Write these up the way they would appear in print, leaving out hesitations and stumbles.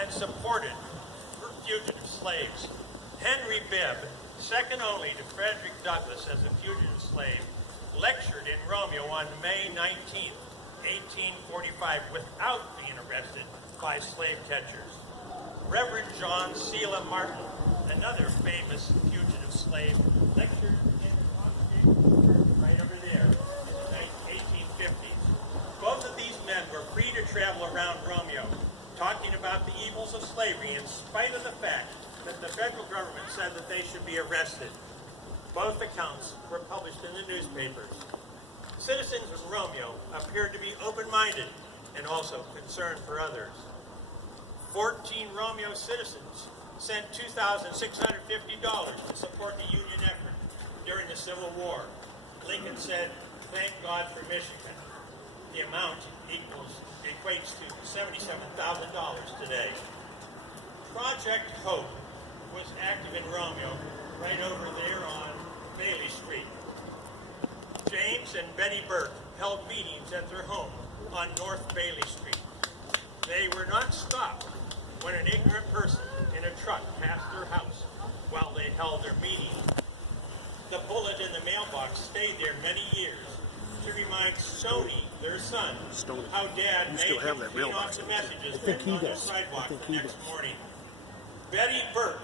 and supported fugitive slaves. Henry Bibb, second only to Frederick Douglass as a fugitive slave, lectured in Romeo on May 19, 1845, without being arrested by slave catchers. Reverend John Selah Martin, another famous fugitive slave, lectured in the Congregational Church right over there in the 1850s. Both of these men were free to travel around Romeo, talking about the evils of slavery in spite of the fact that the federal government said that they should be arrested. Both accounts were published in the newspapers. Citizens of Romeo appeared to be open-minded and also concerned for others. 14 Romeo citizens sent $2,650 to support the Union effort during the Civil War. Lincoln said, "Thank God for Michigan." The amount equates to $77,000 today. Project Hope was active in Romeo, right over there on Bailey Street. James and Betty Burke held meetings at their home on North Bailey Street. They were not stopped when an ignorant person in a truck passed their house while they held their meeting. The bullet in the mailbox stayed there many years to remind Stoney, their son, how Dad made him clean off the messages written on the sidewalk the next morning. Betty Burke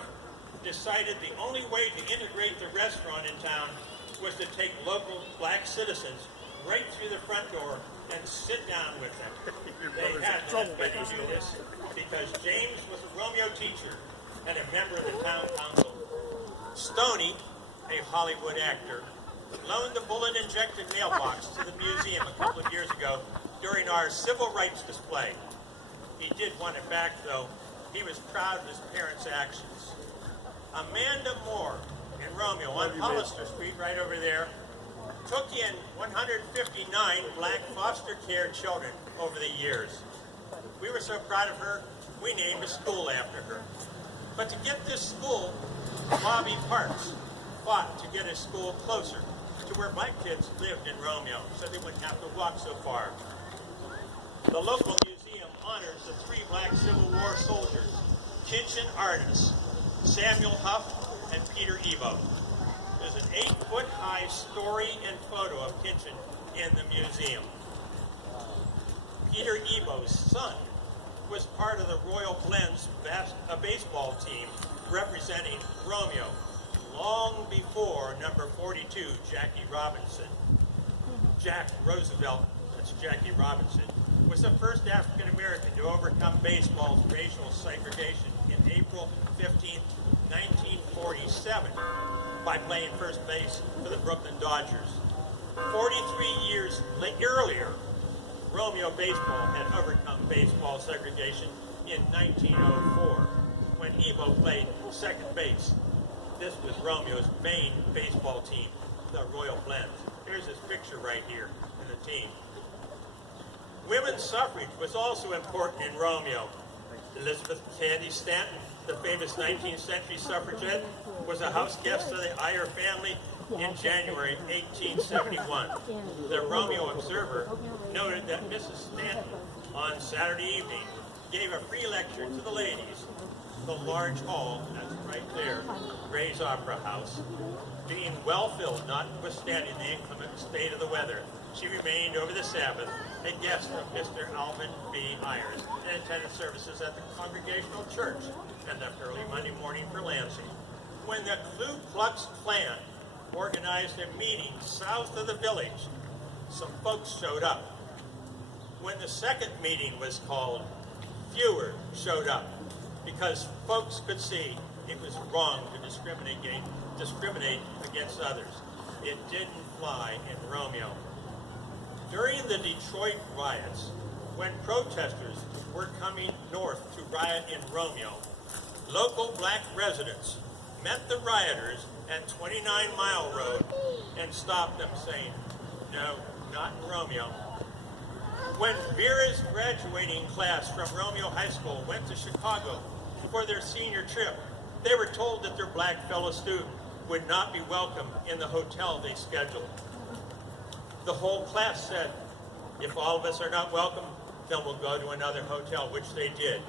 decided the only way to integrate the restaurant in town was to take local black citizens right through the front door and sit down with them. They had to let Betty do this because James was a Romeo teacher and a member of the town council. Stoney, a Hollywood actor, loaned the bullet-injected mailbox to the museum a couple of years ago during our civil rights display. He did want it back, though. He was proud of his parents' actions. Amanda Moore in Romeo on Hollister Street, right over there, took in 159 black foster care children over the years. We were so proud of her, we named a school after her. But to get this school, Bobby Parks fought to get a school closer to where black kids lived in Romeo so they wouldn't have to walk so far. The local museum honors the 3 black Civil War soldiers, Kinchin artists, Samuel Huff and Peter Ebo. There's an 8-foot-high story and photo of Kinchin in the museum. Peter Ebo's son was part of the Royal Blends baseball team representing Romeo long before number 42, Jackie Robinson. Jack Roosevelt, that's Jackie Robinson, was the first African American to overcome baseball's racial segregation in April 15, 1947, by playing first base for the Brooklyn Dodgers. 43 years earlier, Romeo baseball had overcome baseball segregation in 1904 when Ebo played second base. This was Romeo's main baseball team, the Royal Blends. Here's his picture right here in the team. Women's suffrage was also important in Romeo. Elizabeth Cady Stanton, the famous 19th century suffragette, was a house guest of the Eyre family in January 1871. The Romeo Observer noted that Mrs. Stanton, on Saturday evening, gave a free lecture to the ladies. The large hall, that's right there, Gray's Opera House, being well filled, notwithstanding the inclement state of the weather. She remained over the Sabbath a guest of Mr. Alvin B. Ayers and attended services at the Congregational Church and the early Monday morning for Lansing. When the Ku Klux Klan organized a meeting south of the village, some folks showed up. When the second meeting was called, fewer showed up because folks could see it was wrong to discriminate against others. It didn't fly in Romeo. During the Detroit riots, when protesters were coming north to riot in Romeo, local black residents met the rioters at 29 Mile Road and stopped them, saying, "No, not in Romeo." When Vera's graduating class from Romeo High School went to Chicago for their senior trip, they were told that their black fellow student would not be welcome in the hotel they scheduled. The whole class said, "If all of us are not welcome, then we'll go to another hotel," which they did.